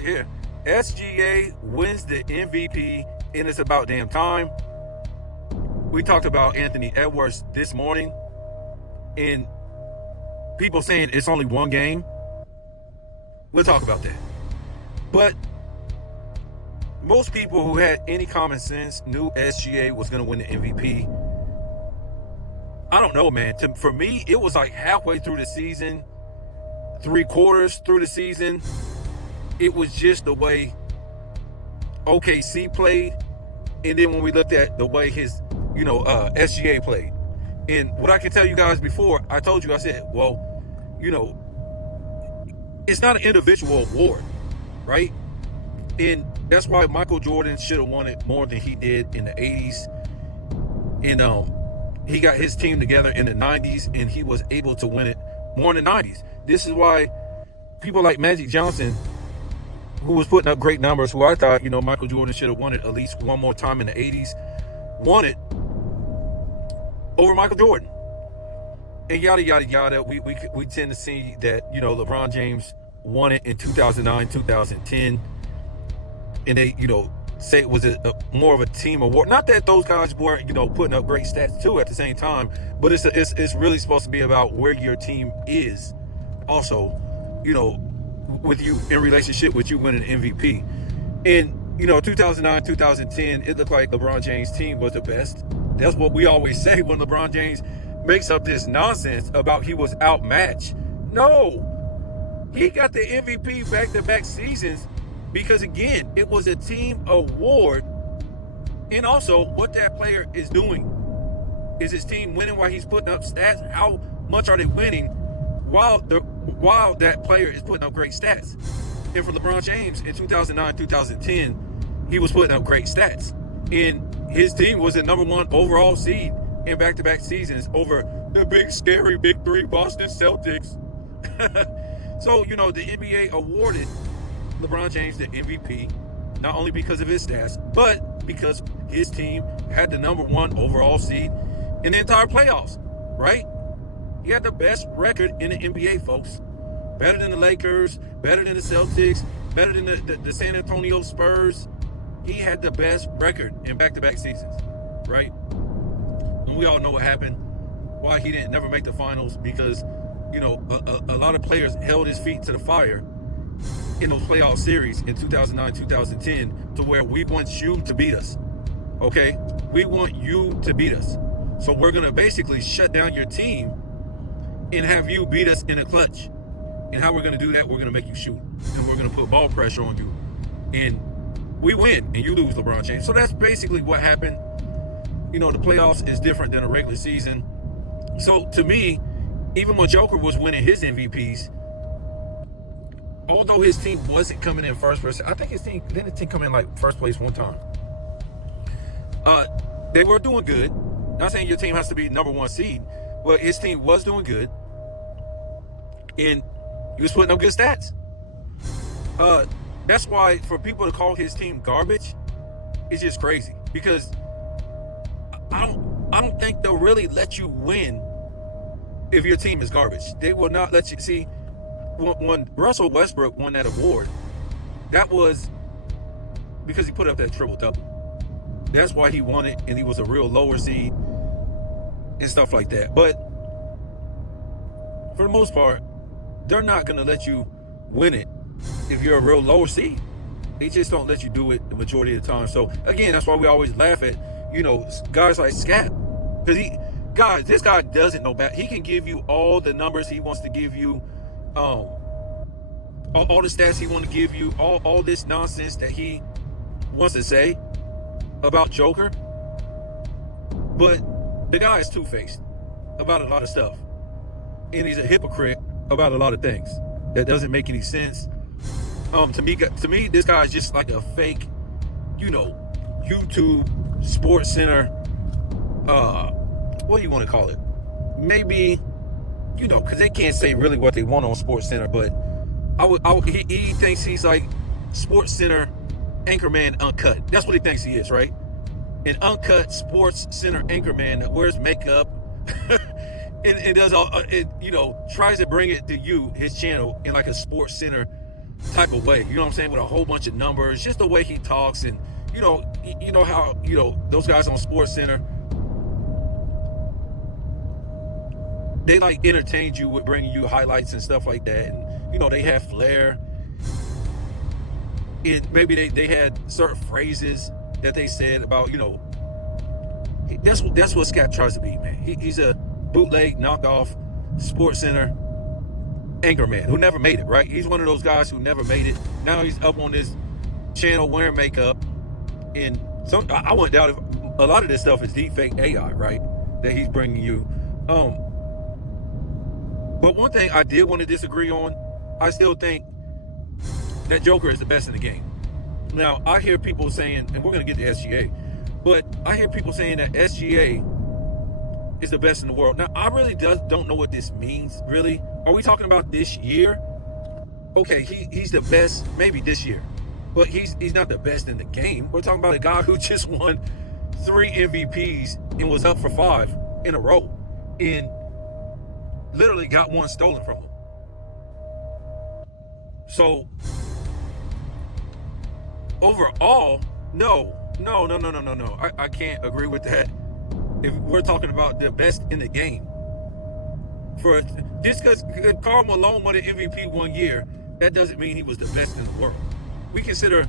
right here. SGA wins the MVP, and it's about damn time. We talked about Anthony Edwards this morning, and people saying it's only one game. We'll talk about that. But most people who had any common sense knew SGA was going to win the MVP. I don't know, man. For me, it was like halfway through the season, 3/4 through the season. It was just the way OKC played. And then when we looked at the way his, SGA played. And what I can tell you guys before, I told you, I said, well, it's not an individual award, right? And that's why Michael Jordan should have won it more than he did in the 80s. And he got his team together in the 90s, and he was able to win it more in the 90s. This is why people like Magic Johnson, who was putting up great numbers, who I thought, Michael Jordan should have won it at least one more time in the 80s, won it over Michael Jordan. And yada, yada, yada. We tend to see that, LeBron James won it in 2009, 2010. And they, say it was a more of a team award. Not that those guys weren't, putting up great stats too at the same time, but it's really supposed to be about where your team is also, with you in relationship with you winning MVP. In 2009, 2010, it looked like LeBron James' team was the best. That's what we always say when LeBron James makes up this nonsense about he was outmatched. No, he got the MVP back-to-back seasons because, again, it was a team award. And also, what that player is doing. Is his team winning while he's putting up stats? How much are they winning while that player is putting up great stats? And for LeBron James in 2009, 2010, he was putting up great stats. And his team was the number one overall seed in back-to-back seasons over the big, scary, big three Boston Celtics. So, the NBA awarded LeBron James the MVP, not only because of his stats, but because his team had the number one overall seed in the entire playoffs, right? He had the best record in the NBA, folks. Better than the Lakers, better than the Celtics, better than the San Antonio Spurs. He had the best record in back-to-back seasons, right? And we all know what happened, why he didn't never make the finals, because, a lot of players held his feet to the fire in those playoff series in 2009, 2010, to where we want you to beat us, okay? We want you to beat us. So we're going to basically shut down your team and have you beat us in a clutch. And how we're going to do that, we're going to make you shoot. And we're going to put ball pressure on you. And we win, and you lose, LeBron James. So that's basically what happened. The playoffs is different than a regular season. So to me, even when Joker was winning his MVPs, although his team wasn't coming in first place, I think his team come in like first place one time. They were doing good. Not saying your team has to be number one seed, but his team was doing good. And he was putting up good stats. That's why for people to call his team garbage, it's just crazy. Because I don't think they'll really let you win if your team is garbage. They will not let you see. When Russell Westbrook won that award, that was because he put up that triple-double. That's why he won it, and he was a real lower seed and stuff like that. But for the most part, they're not going to let you win it if you're a real lower seed. They just don't let you do it the majority of the time. So, again, that's why we always laugh at, guys like Scat. Because this guy doesn't know bad. He can give you all the numbers he wants to give you, all the stats he wants to give you, all this nonsense that he wants to say about Joker. But the guy is two-faced about a lot of stuff. And he's a hypocrite about a lot of things that doesn't make any sense. To me, this guy is just like a fake, YouTube Sports Center. What do you want to call it? Maybe, because they can't say really what they want on Sports Center. But he thinks he's like Sports Center anchorman uncut. That's what he thinks he is, right? An uncut Sports Center anchorman that wears makeup. It does all, tries to bring it to you, his channel, in like a Sports Center type of way. You know what I'm saying? With a whole bunch of numbers, just the way he talks, and you know how those guys on Sports Center, they like entertain you with bringing you highlights and stuff like that, and they have flair. Maybe they had certain phrases that they said about that's what Scott tries to be, man. He's a bootleg knockoff Sports Center anchor man who never made it, right? He's one of those guys who never made it. Now he's up on this channel wearing makeup, and I wouldn't doubt if a lot of this stuff is deep fake AI, right? That he's bringing you. But one thing I did want to disagree on, I still think that Joker is the best in the game. Now, I hear people saying, and we're going to get to SGA, but I hear people saying that SGA is the best in the world. Now, I really don't know what this means, really. Are we talking about this year? Okay, he's the best maybe this year, but he's not the best in the game. We're talking about a guy who just won 3 MVPs and was up for 5 in a row, and literally got 1 stolen from him. So overall, no. I can't agree with that. If we're talking about the best in the game, for just because Karl Malone won an MVP 1 year, that doesn't mean he was the best in the world. We consider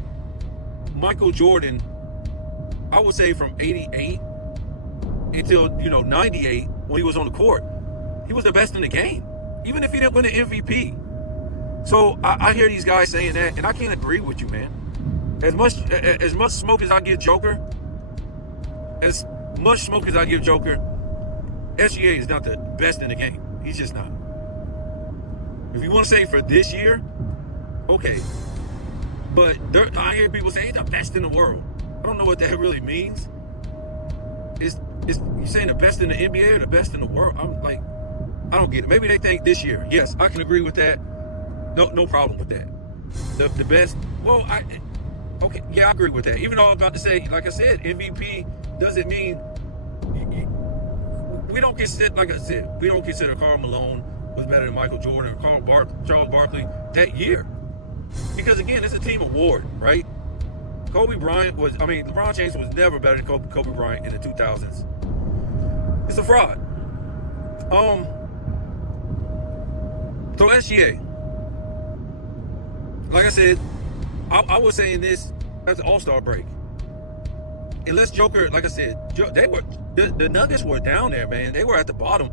Michael Jordan, I would say from 88 until 98 when he was on the court, he was the best in the game, even if he didn't win an MVP. So I hear these guys saying that, and I can't agree with you, man. As much smoke as I give Joker, SGA is not the best in the game. He's just not. If you want to say for this year, okay. But I hear people say he's the best in the world. I don't know what that really means. Is you saying the best in the NBA or the best in the world? I'm like, I don't get it. Maybe they think this year. Yes, I can agree with that. No problem with that. The best. Well, okay, yeah, I agree with that. Even though I'm about to say, like I said, MVP doesn't mean we don't consider. Like I said, we don't consider Karl Malone was better than Michael Jordan or Charles Barkley that year, because again, it's a team award, right? LeBron James was never better than Kobe Bryant in the 2000s. It's a fraud. So SGA, like I said, I was saying this at the All-Star break. Unless Joker, like I said, the Nuggets were down there, man. They were at the bottom.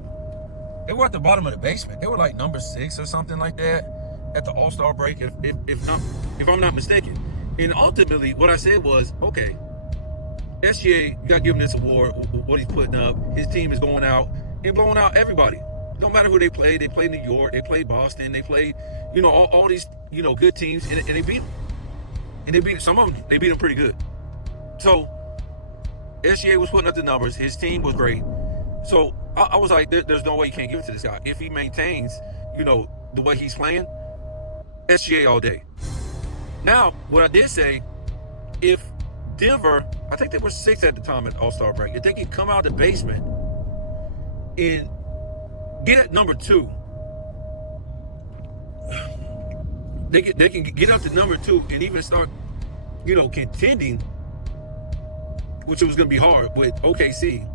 They were at the bottom of the basement. They were like number 6 or something like that at the All-Star break, if I'm not mistaken. And ultimately, what I said was, okay, SGA, you got to give him this award, what he's putting up. His team is going out and blowing out everybody. No matter who they play New York, they play Boston, they play, all these, good teams, and they beat them. And they beat some of them. They beat them pretty good. So SGA was putting up the numbers. His team was great. So I was like, there's no way you can't give it to this guy. If he maintains, the way he's playing, SGA all day. Now, what I did say, if Denver, I think they were 6 at the time at All-Star break, if they can come out of the basement and get at number 2, they can get up to number 2 and even start, contending, which was going to be hard with OKC.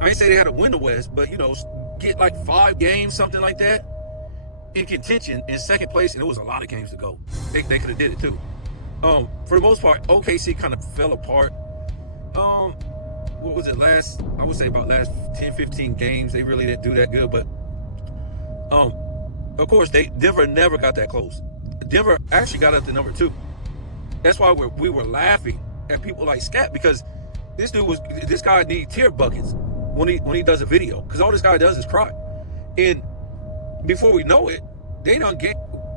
I ain't say they had to win the West, but, get like 5 games, something like that, in contention in second place, and it was a lot of games to go. They could have did it too. For the most part, OKC kind of fell apart. What was it, I would say about last 10, 15 games, they really didn't do that good, but of course, Denver never got that close. Denver actually got up to number 2. That's why we were laughing at people like Scat, because this guy needs tear buckets when he does a video, because all this guy does is cry. And before we know it, they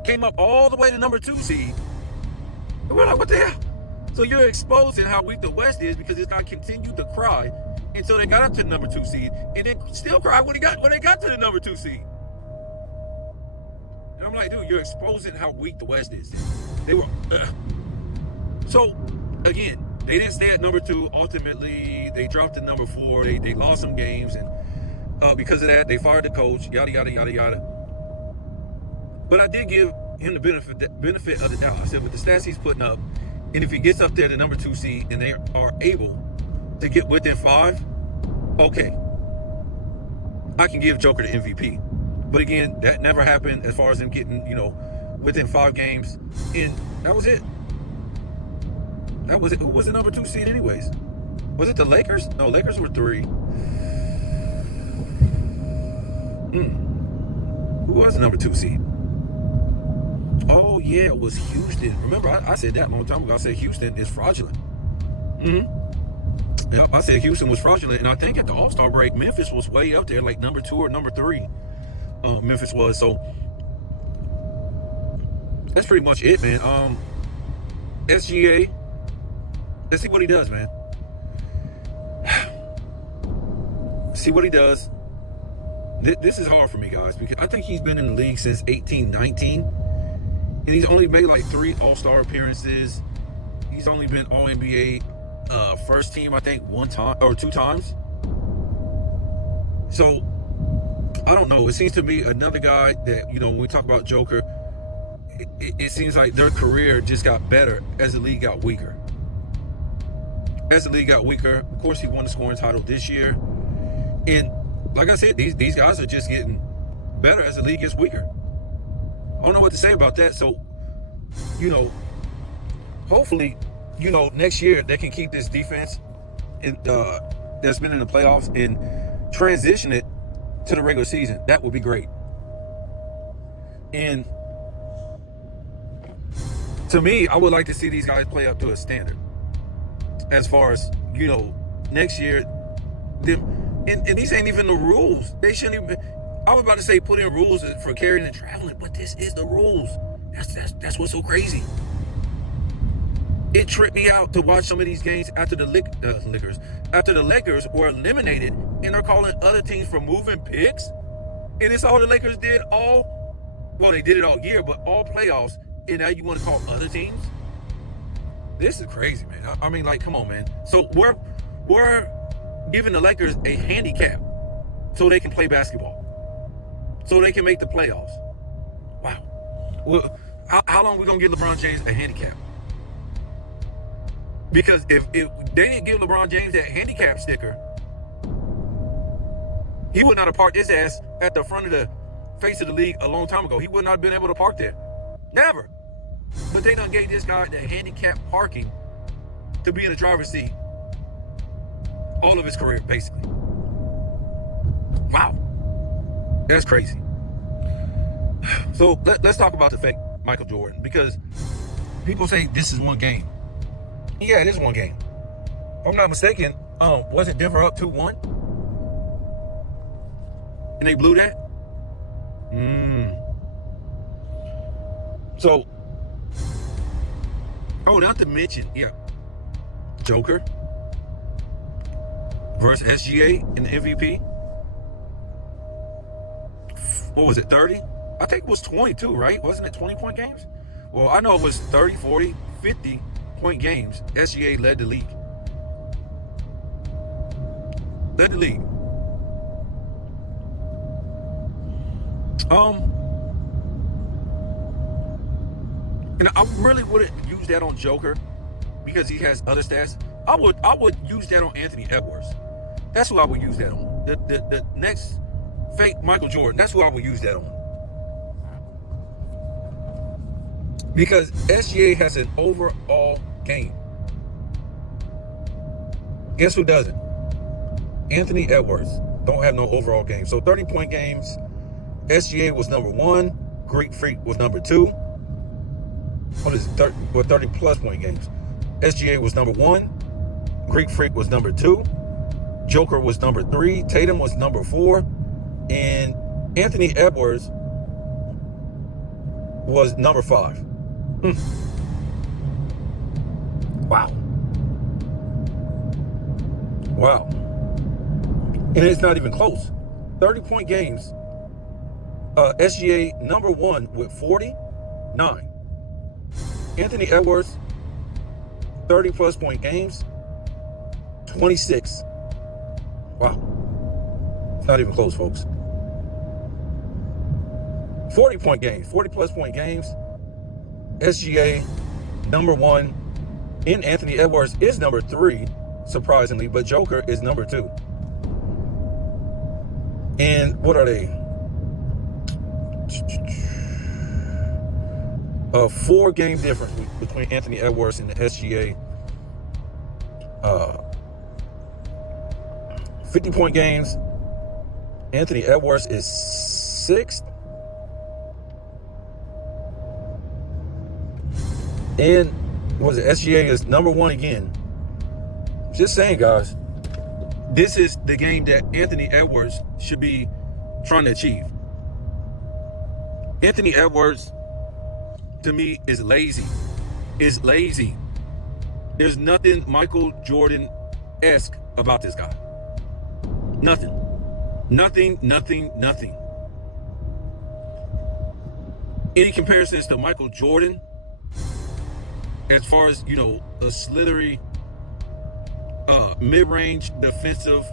came up all the way to number 2 seed. And we're like, what the hell? So you're exposing how weak the West is, because this guy continued to cry until they got up to the number 2 seed, and then still cried when they got to the number 2 seed. And I'm like, dude, you're exposing how weak the West is. They were. So again, they didn't stay at number 2. Ultimately, they dropped to number 4. They lost some games, and because of that, they fired the coach. Yada yada yada yada. But I did give him the benefit of the doubt. I said, with the stats he's putting up, and if he gets up there, the number 2 seed, and they are able to get within 5, okay, I can give Joker the MVP. But again, that never happened as far as him getting, within 5 games, and that was it. That was it. Who was the number 2 seed anyways? Was it the Lakers? No, Lakers were 3. Who was the number 2 seed? Oh yeah, it was Houston. Remember, I said that a long time ago. I said Houston is fraudulent. Yep, I said Houston was fraudulent, and I think at the All-Star break, Memphis was way up there, like number 2 or number 3. Memphis was. So that's pretty much it, man. SGA. Let's see what he does, man. See what he does. This is hard for me, guys, because I think he's been in the league since 18-19, and he's only made like 3 All-Star appearances. He's only been All-NBA first team, I think, 1 time or 2 times. So I don't know. It seems to me another guy that, when we talk about Joker, it seems like their career just got better as the league got weaker. As the league got weaker, of course, he won the scoring title this year. And like I said, these guys are just getting better as the league gets weaker. I don't know what to say about that. So, hopefully, next year they can keep this defense that's been in the playoffs and transition it to the regular season. That would be great. And to me, I would like to see these guys play up to a standard. As far as, next year, and these ain't even the rules. They shouldn't even. I was about to say put in rules for carrying and traveling, but this is the rules. That's what's so crazy. It tripped me out to watch some of these games after the Lakers were eliminated, and they're calling other teams for moving picks, and it's all the Lakers did they did it all year, but all playoffs, and now you want to call other teams? This is crazy, man. I mean, like, come on, man. So we're giving the Lakers a handicap so they can play basketball, so they can make the playoffs. Wow. Well, how long are we gonna give LeBron James a handicap? Because if they didn't give LeBron James that handicap sticker, he would not have parked his ass at the front of the face of the league a long time ago. He would not have been able to park there. Never. But they done gave this guy the handicap parking to be in the driver's seat all of his career, basically. Wow. That's crazy. So let's talk about the fake Michael Jordan, because people say this is one game. Yeah, it is one game. If I'm not mistaken, wasn't Denver up 2-1? And they blew that? So, not to mention, Joker versus SGA in the MVP. What was it, 30? I think it was 22, right? Wasn't it 20-point games? Well, I know it was 30, 40, 50-point games. SGA led the league. And I really wouldn't use that on Joker because he has other stats. I would use that on Anthony Edwards. That's who I would use that on. The next fake Michael Jordan. That's who I would use that on. Because SGA has an overall game. Guess who doesn't? Anthony Edwards don't have no overall game. So 30-point games, SGA was number 1. Greek Freak was number 2. What is it? 30-plus point games. SGA was number 1. Greek Freak was number 2. Joker was number 3. Tatum was number 4. And Anthony Edwards was number 5. Wow. And it's not even close. 30-point games. SGA number 1 with 49. Anthony Edwards, 30-plus point games, 26. Wow. It's not even close, folks. 40-point games, 40-plus point games, SGA number 1, and Anthony Edwards is number 3, surprisingly, but Joker is number 2. And what are they? A 4-game difference between Anthony Edwards and the SGA. 50-point games. Anthony Edwards is 6th. And was it SGA is number 1 again. Just saying, guys, this is the game that Anthony Edwards should be trying to achieve. Anthony Edwards, to me, is lazy. Is lazy. There's nothing Michael Jordan-esque about this guy. Nothing. Nothing. Any comparisons to Michael Jordan, as far as, a slithery, mid-range defensive,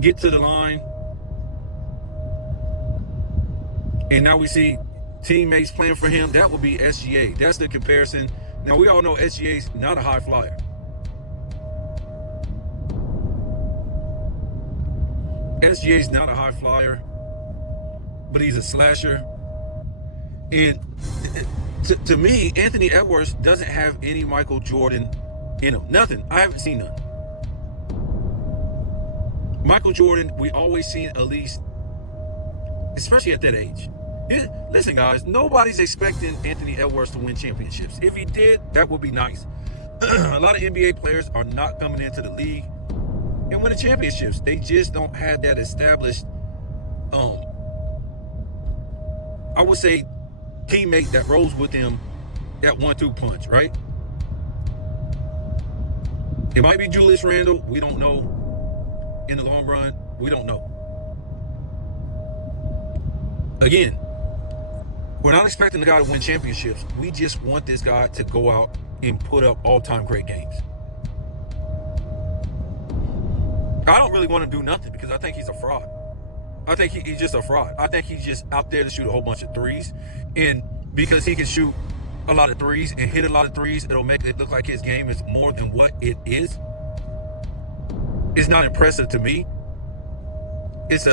get to the line, and now we see teammates playing for him, that would be SGA. That's the comparison. Now, we all know SGA's not a high flyer. SGA's not a high flyer, but he's a slasher. And to me, Anthony Edwards doesn't have any Michael Jordan in him. Nothing. I haven't seen none. Michael Jordan, we always seen at least, especially at that age. Listen, guys, nobody's expecting Anthony Edwards to win championships. If he did, that would be nice. A lot of NBA players are not coming into the league and winning championships. They just don't have that established, I would say, teammate that rolls with him, that 1-2 punch, right? It might be Julius Randle. We don't know. In the long run, we don't know. Again, we're not expecting the guy to win championships. We just want this guy to go out and put up all-time great games. I don't really want to do nothing because I think he's a fraud. I think he's just a fraud. I think he's just out there to shoot a whole bunch of threes. And because he can shoot a lot of threes and hit a lot of threes, it'll make it look like his game is more than what it is. It's not impressive to me. This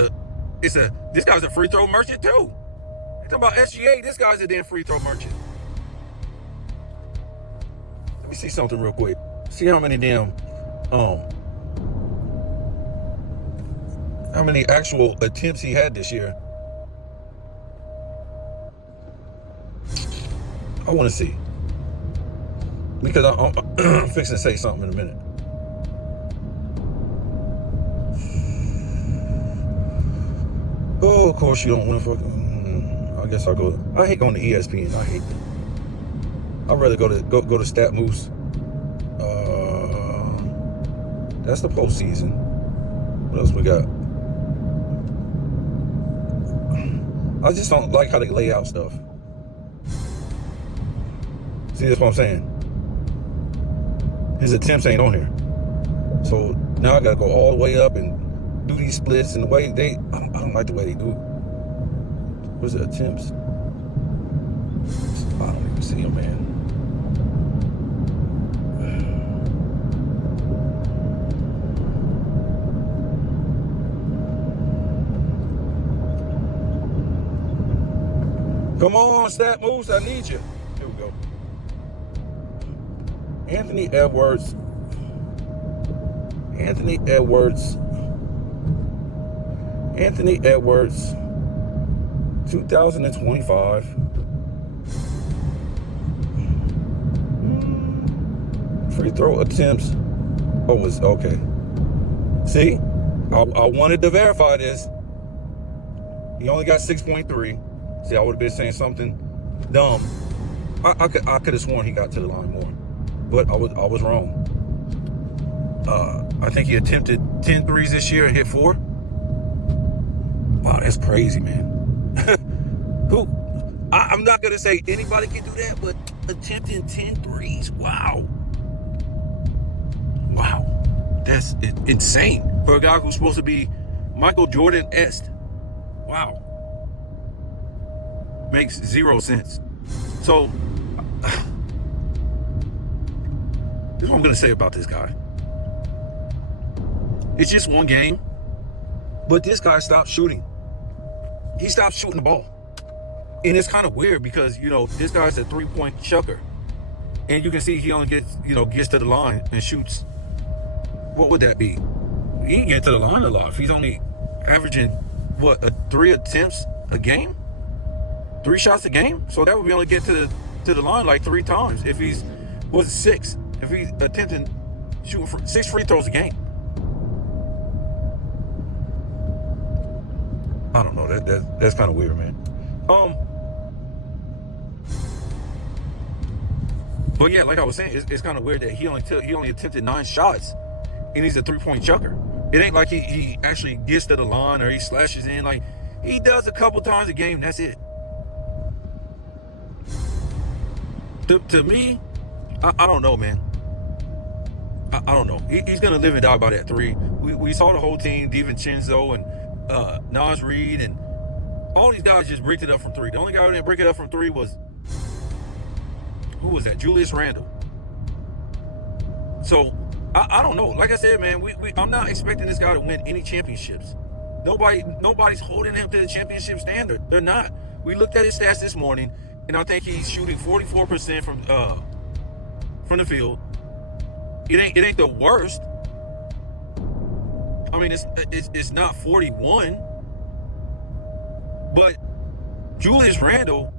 guy's a free throw merchant too. You're talking about SGA, this guy's a damn free throw merchant. Let me see something real quick. See how many how many actual attempts he had this year. I want to see. Because I'm fixing to say something in a minute. Oh, of course you don't want to fucking. I guess I'll go. I hate going to ESPN. I hate them. I'd rather go to Stat Moose. That's the postseason. What else we got? I just don't like how they lay out stuff. See, that's what I'm saying. His attempts ain't on here. So now I gotta go all the way up and do these splits and the way I don't like the way they do it. What's the attempts? I don't even see them, man. Come on, Stat Moose, I need you. Here we go. Anthony Edwards, 2025. Free throw attempts. Oh, it's okay. See, I wanted to verify this. He only got 6.3. See, I would have been saying something dumb. I could have sworn he got to the line more, but I was wrong. I think he attempted 10 threes this year and hit 4. Wow, that's crazy, man. I'm not gonna say anybody can do that, but attempting 10 threes, wow, that's insane for a guy who's supposed to be Michael Jordan-esque. Wow. makes zero sense. So, this is what I'm going to say about this guy. It's just one game, but this guy stopped shooting. He stopped shooting the ball. And it's kind of weird because, this guy's a 3-point chucker. And you can see he only gets to the line and shoots. What would that be? He ain't get to the line a lot. If he's only averaging, 3 attempts a game? 3 shots a game? So that would be only get to the line like 3 times. If he's, 6? If he's attempting shooting 6 free throws a game. I don't know. That's kind of weird, man. But yeah, like I was saying, it's kind of weird that he only attempted 9 shots, and he's a 3-point chucker. It ain't like he actually gets to the line or he slashes in. Like, he does a couple times a game. That's it. To me, I don't know, man. I don't know. He's gonna live and die by that 3. We saw the whole team, DiVincenzo and Nas Reed, and all these guys just bricked it up from 3. The only guy who didn't break it up from 3 was, who was that? Julius Randle. So I don't know. Like I said, man, I'm not expecting this guy to win any championships. Nobody's holding him to the championship standard. They're not. We looked at his stats this morning, and I think he's shooting 44% from the field. It ain't the worst. I mean, it's not 41, but Julius Randle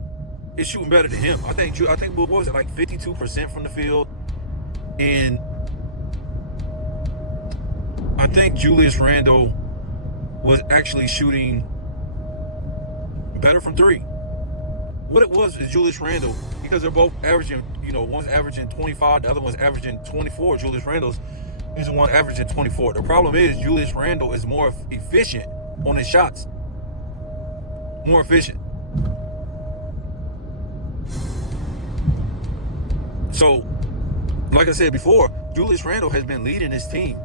is shooting better than him. I think what was it, like 52% from the field, and I think Julius Randle was actually shooting better from 3. What it was is Julius Randle, because they're both averaging, one's averaging 25, the other one's averaging 24. Julius Randle's is the one averaging 24. The problem is Julius Randle is more efficient on his shots. More efficient. So, like I said before, Julius Randle has been leading his team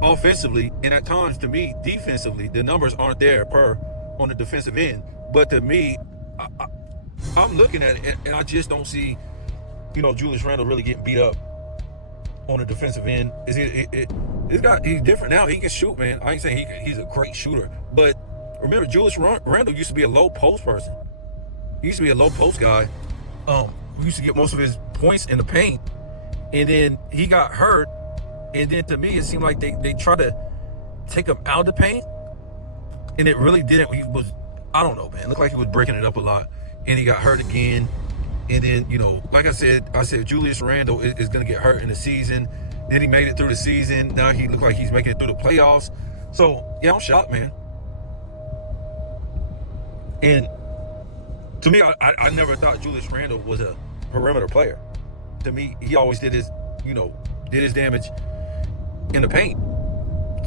offensively, and at times, to me, defensively, the numbers aren't there on the defensive end. But to me, I'm looking at it, and I just don't see, Julius Randle really getting beat up on the defensive end. He's different now. He can shoot, man. I ain't saying he's a great shooter, but remember, Julius Randle used to be a low post person. He used to be a low post guy. Who used to get most of his points in the paint, and then he got hurt, and then to me it seemed like they tried to take him out of the paint, and it really didn't. I don't know, man. It looked like he was breaking it up a lot, and he got hurt again. And then, like I said Julius Randle is going to get hurt in the season. Then he made it through the season. Now he looks like he's making it through the playoffs. So yeah, I'm shocked, man. And to me, I never thought Julius Randle was a perimeter player. To me, he always did his damage in the paint.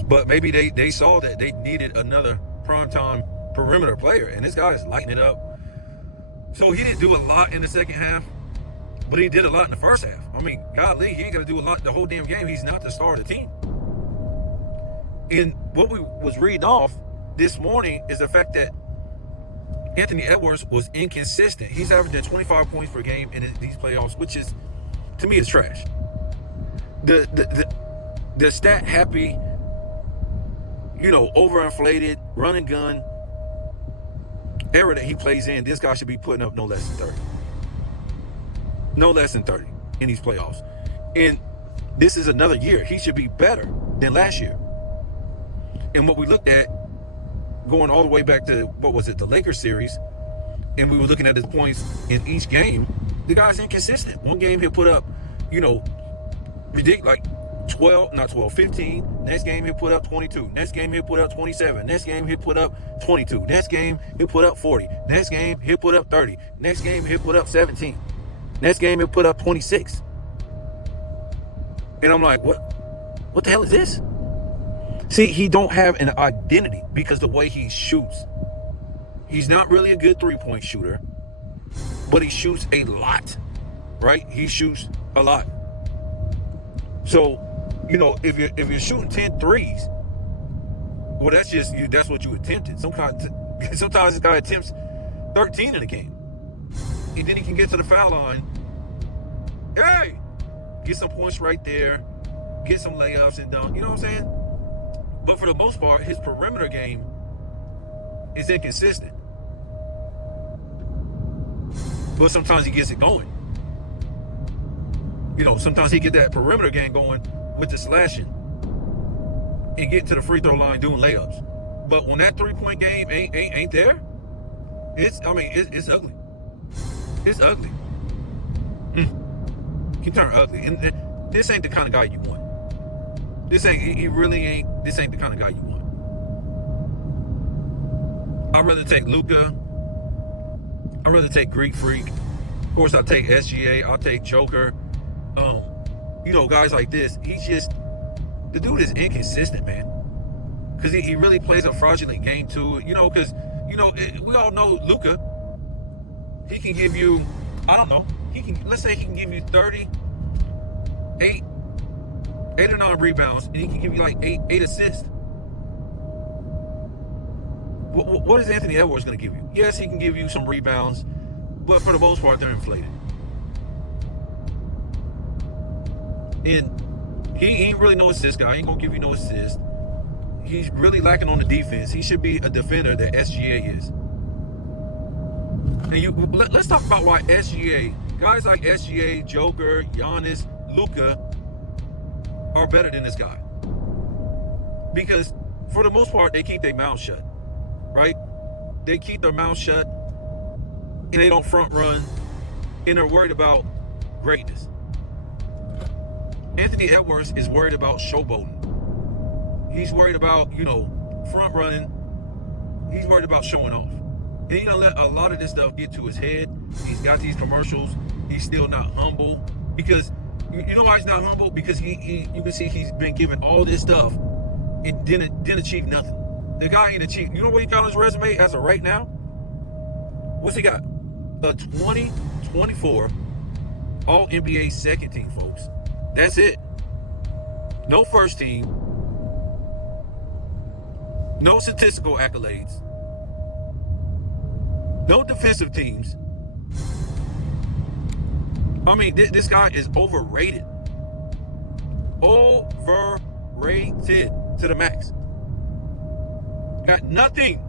But maybe they saw that they needed another primetime perimeter player, and this guy is lighting it up. So he didn't do a lot in the second half, but he did a lot in the first half. I mean, golly, he ain't gonna do a lot the whole damn game. He's not the star of the team. And what we was reading off this morning is the fact that Anthony Edwards was inconsistent. He's averaging 25 points per game in these playoffs, which is, to me, is trash. The stat happy, overinflated, run and gun era that he plays in, this guy should be putting up no less than 30. No less than 30 in these playoffs. And this is another year. He should be better than last year. And what we looked at, going all the way back to, the Lakers series, and we were looking at his points in each game, the guy's inconsistent. One game he'll put up, ridiculous, like 15. Next game he'll put up 22. Next game he'll put up 27. Next game he'll put up 22. Next game he'll put up 40. Next game he'll put up 30. Next game he'll put up 17. Next game he'll put up 26. And I'm like, what the hell is this? See, he don't have an identity because the way he shoots. He's not really a good 3-point shooter, but he shoots a lot, right? He shoots a lot. So, if you're shooting 10 threes, well, that's what you attempted. Sometimes this guy attempts 13 in the game. And then he can get to the foul line. Hey! Get some points right there. Get some layups and dunk. You know what I'm saying? But for the most part, his perimeter game is inconsistent. But sometimes he gets it going. You know, sometimes he get that perimeter game going with the slashing and get to the free throw line doing layups. But when that 3-point game ain't there, it's ugly. It's ugly. He turned ugly, and this ain't the kind of guy you want. This ain't the kind of guy you want. I'd rather take Luka. I'd rather take Greek Freak. Of course, I'll take SGA. I'll take Joker. You know, guys like this. The dude is inconsistent, man. Because he really plays a fraudulent game too. You know, because we all know Luka. He can give you, I don't know. Let's say he can give you 30, 8 or 9 rebounds, and he can give you like 8 assists. What is Anthony Edwards going to give you? Yes, he can give you some rebounds, but for the most part, they're inflated. And he ain't really no assist guy. He ain't going to give you no assist. He's really lacking on the defense. He should be a defender that SGA is. And let's talk about why SGA, guys like SGA, Joker, Giannis, Luka, are better than this guy. Because for the most part, they keep their mouth shut, right? They keep their mouth shut, and they don't front run, and they're worried about greatness. Anthony Edwards is worried about showboating. He's worried about, front running. He's worried about showing off. And he's gonna let a lot of this stuff get to his head. He's got these commercials. He's still not humble. Because, you know why he's not humble? Because you can see he's been given all this stuff and didn't achieve nothing. The guy ain't achieved. You know what he got on his resume as of right now? What's he got? A 2024 All-NBA second team, folks. That's it. No first team. No statistical accolades. No defensive teams. I mean, this guy is overrated. Overrated to the max. Got nothing.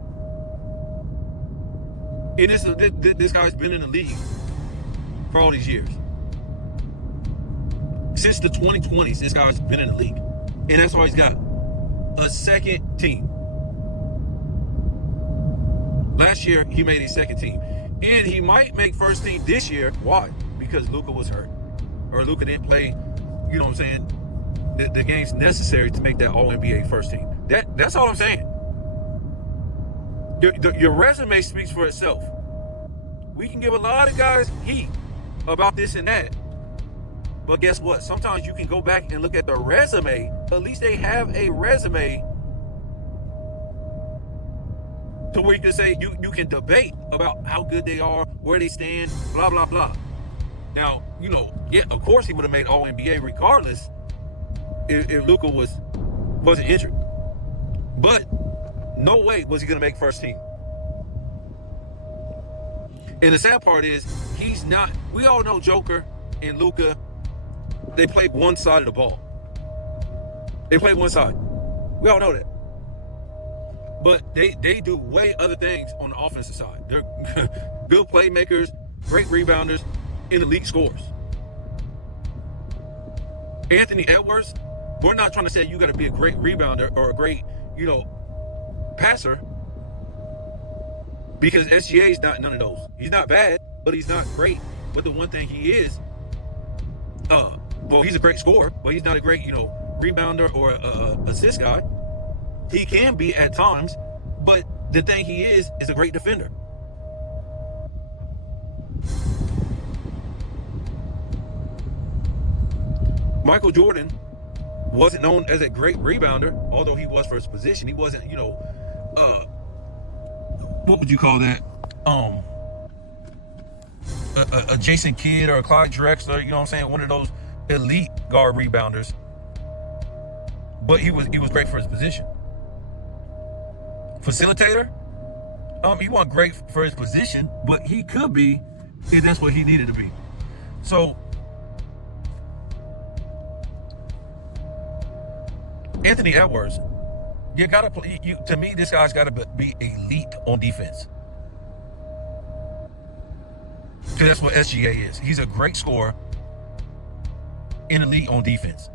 And this guy's been in the league for all these years. Since the 2020s, this guy's been in the league. And that's why he's got a second team. Last year, he made his second team. And he might make first team this year. Why? Because Luka was hurt. Or Luka didn't play, you know what I'm saying, the games necessary to make that All-NBA first team. That's all I'm saying. Your resume speaks for itself. We can give a lot of guys heat about this and that. But guess what? Sometimes you can go back and look at the resume. At least they have a resume to where you can say you can debate about how good they are, where they stand, blah, blah, blah. Now, of course he would have made All-NBA regardless if Luka wasn't injured. But no way was he going to make first team. And the sad part is he's not. We all know Joker and Luka, they play one side of the ball. They play one side. We all know that. But they do way other things on the offensive side. They're good playmakers, great rebounders, and elite scorers. Anthony Edwards, we're not trying to say you got to be a great rebounder or a great, passer. Because SGA is not none of those. He's not bad, but he's not great. But the one thing he is, he's a great scorer, but he's not a great, rebounder or assist guy. He can be at times, but the thing he is a great defender. Michael Jordan wasn't known as a great rebounder, although he was for his position. He wasn't, what would you call that? A Jason Kidd or a Clyde Drexler, you know what I'm saying? One of those elite guard rebounders. But he was great for his position. Facilitator? He wasn't great for his position, but he could be if that's what he needed to be. So Anthony Edwards, you gotta play. To me, this guy's got to be elite on defense. Because that's what SGA is. He's a great scorer and elite on defense.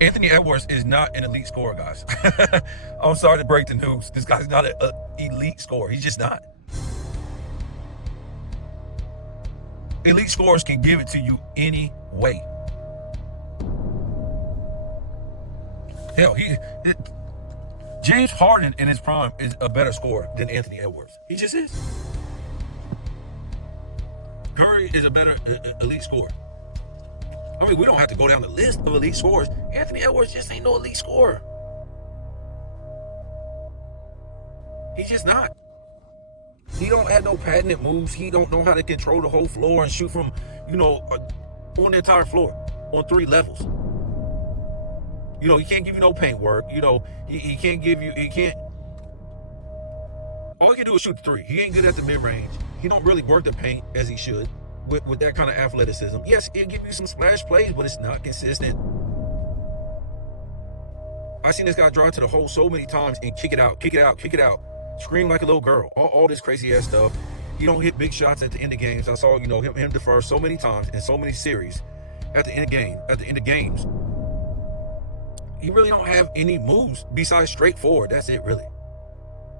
Anthony Edwards is not an elite scorer, guys. I'm sorry to break the news. This guy's not an elite scorer. He's just not. Elite scorers can give it to you any way. Hell, James Harden in his prime is a better scorer than Anthony Edwards. He just is. Curry is a better elite scorer. I mean, we don't have to go down the list of elite scorers. Anthony Edwards just ain't no elite scorer. He's just not. He don't have no patented moves. He don't know how to control the whole floor and shoot from, on the entire floor on 3 levels. He can't give you no paint work. He can't. All he can do is shoot the 3. He ain't good at the mid-range. He don't really work the paint as he should with that kind of athleticism. Yes, he'll give you some splash plays, but it's not consistent. I've seen this guy drive to the hole so many times and kick it out. Scream like a little girl. All this crazy ass stuff. He don't hit big shots at the end of games. I saw, him defer so many times in so many series at the end of games. He really don't have any moves besides straight forward. That's it, really.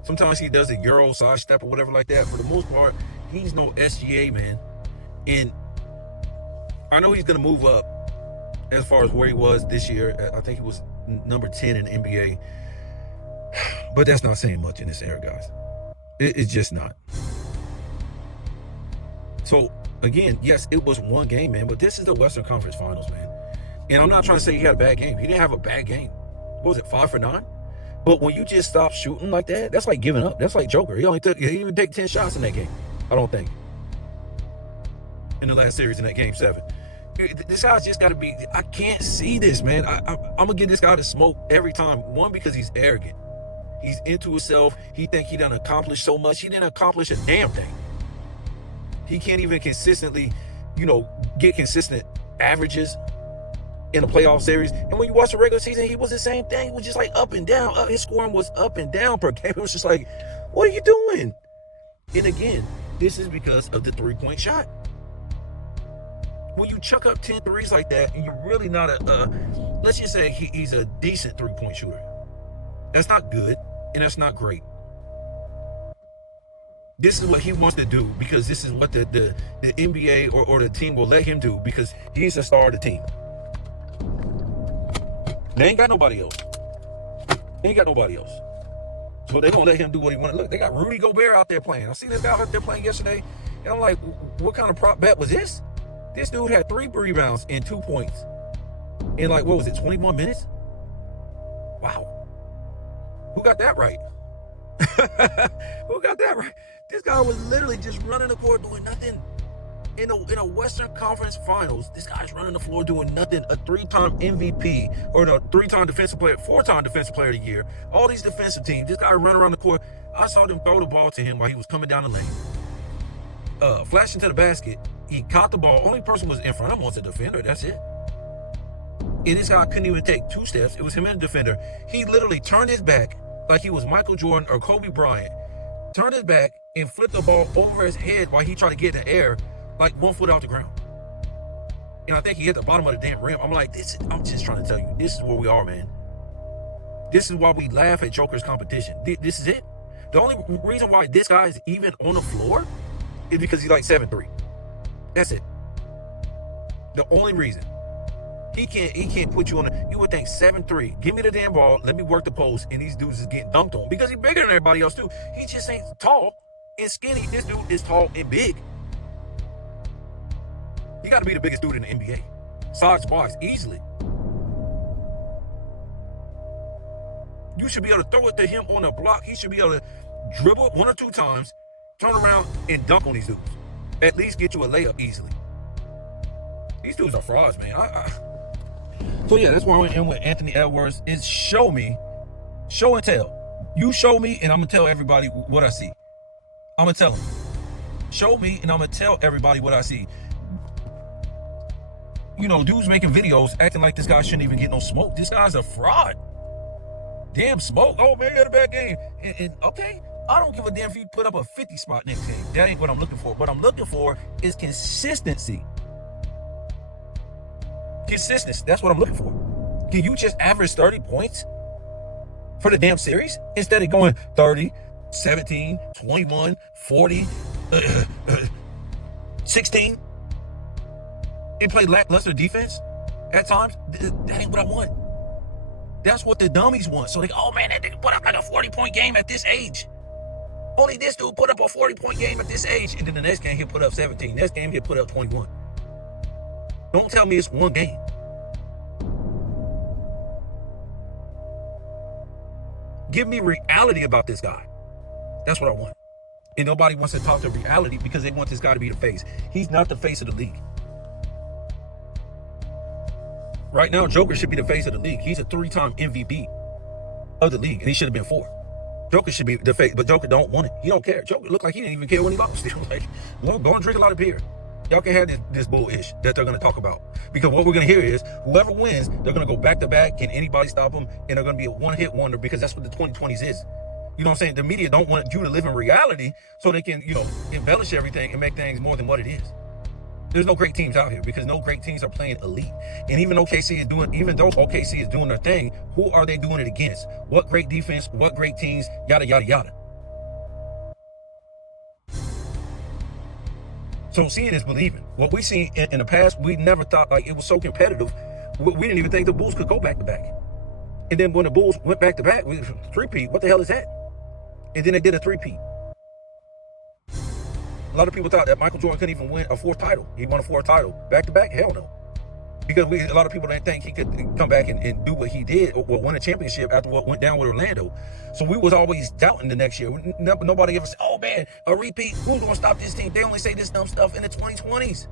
Sometimes he does a Euro side step or whatever like that. For the most part, he's no SGA, man. And I know he's going to move up as far as where he was this year. I think he was number 10 in the NBA. But that's not saying much in this era, guys. It's just not. So, again, yes, it was one game, man. But this is the Western Conference Finals, man. And I'm not trying to say he had a bad game. He didn't have a bad game. What was it, 5 for 9? But when you just stop shooting like that, that's like giving up. That's like Joker. He didn't take 10 shots in that game, I don't think. In the last series in that game 7. This guy's just got to be, I can't see this, man. I'm going to give this guy the smoke every time. One, because he's arrogant. He's into himself. He think he done accomplished so much. He didn't accomplish a damn thing. He can't even consistently, get consistent averages in a playoff series. And when you watch the regular season, he was the same thing. It was just like up and down. His scoring was up and down per game. It was just like, what are you doing? And again, this is because of the 3-point shot. When you chuck up 10 threes like that, and you're really not let's just say he's a decent 3-point shooter. That's not good, and that's not great. This is what he wants to do because this is what the NBA or the team will let him do because he's the star of the team. They ain't got nobody else. So they're going to let him do what he wants. Look, they got Rudy Gobert out there playing. I seen this guy out there playing yesterday, and I'm like, what kind of prop bet was this? This dude had 3 rebounds and 2 points in 21 minutes? Wow. Who got that right? Who got that right? This guy was literally just running the court doing nothing. In a Western Conference Finals, this guy's running the floor doing nothing. A 3-time MVP or a 3-time defensive player, 4-time defensive player of the year. All these defensive teams, this guy running around the court. I saw them throw the ball to him while he was coming down the lane. Flashing to the basket. He caught the ball. Only person was in front of him was a defender. That's it. And this guy couldn't even take 2 steps. It was him and the defender. He literally turned his back like he was Michael Jordan or Kobe Bryant. Turned his back and flipped the ball over his head while he tried to get in the air like 1 foot off the ground. And I think he hit the bottom of the damn rim. I'm like, I'm just trying to tell you, this is where we are, man. This is why we laugh at Joker's competition. This is it. The only reason why this guy is even on the floor is because he's like 7'3". That's it. The only reason. He can't put you on you would think 7'3". Give me the damn ball. Let me work the post. And these dudes is getting dunked on because he's bigger than everybody else too. He just ain't tall and skinny. This dude is tall and big. You got to be the biggest dude in the NBA. Size-wise, easily. You should be able to throw it to him on a block. He should be able to dribble 1 or 2 times, turn around, and dunk on these dudes. At least get you a layup easily. These dudes are frauds, man. So, yeah, that's why I went in with Anthony Edwards. Is show and tell. You show me, and I'm gonna tell everybody what I see. I'm gonna tell them. Show me, and I'm gonna tell everybody what I see. You know, dudes making videos acting like this guy shouldn't even get no smoke. This guy's a fraud. Damn smoke. Oh man, he had a bad game. And okay, I don't give a damn if you put up a 50 spot next game. That ain't what I'm looking for. What I'm looking for is consistency. Consistency. That's what I'm looking for. Can you just average 30 points for the damn series instead of going 30, 17, 21, 40, 16? And play lackluster defense at times? That ain't what I want. That's what the dummies want. So they go, oh man, that nigga put up like a 40-point game at this age. Only this dude put up a 40-point game at this age. And then the next game he'll put up 17. Next game he'll put up 21. Don't tell me it's one game. Give me reality about this guy. That's what I want. And nobody wants to talk to reality because they want this guy to be the face. He's not the face of the league. Right now, Joker should be the face of the league. He's a 3-time MVP of the league, and he should have been 4. Joker should be the face, but Joker don't want it. He don't care. Joker looked like he didn't even care when he lost. Like, well, go and drink a lot of beer. Y'all can have this bull-ish that they're going to talk about. Because what we're going to hear is, whoever wins, they're going to go back-to-back. Can anybody stop them? And they're going to be a one-hit wonder because that's what the 2020s is. You know what I'm saying? The media don't want you to live in reality so they can, embellish everything and make things more than what it is. There's no great teams out here because no great teams are playing elite. And even though OKC is doing their thing, who are they doing it against? What great defense, what great teams, yada, yada, yada. So seeing is believing. What we see in the past, we never thought like it was so competitive. We didn't even think the Bulls could go back to back. And then when the Bulls went back to back, we three-peat. What the hell is that? And then they did a three-peat. A lot of people thought that Michael Jordan couldn't even win a 4th title. He won a 4th title. Back to back? Hell no. Because a lot of people didn't think he could come back and do what he did or win a championship after what went down with Orlando. So we was always doubting the next year. Nobody ever said, oh man, a repeat. Who's going to stop this team? They only say this dumb stuff in the 2020s.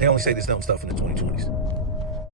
They only say this dumb stuff in the 2020s.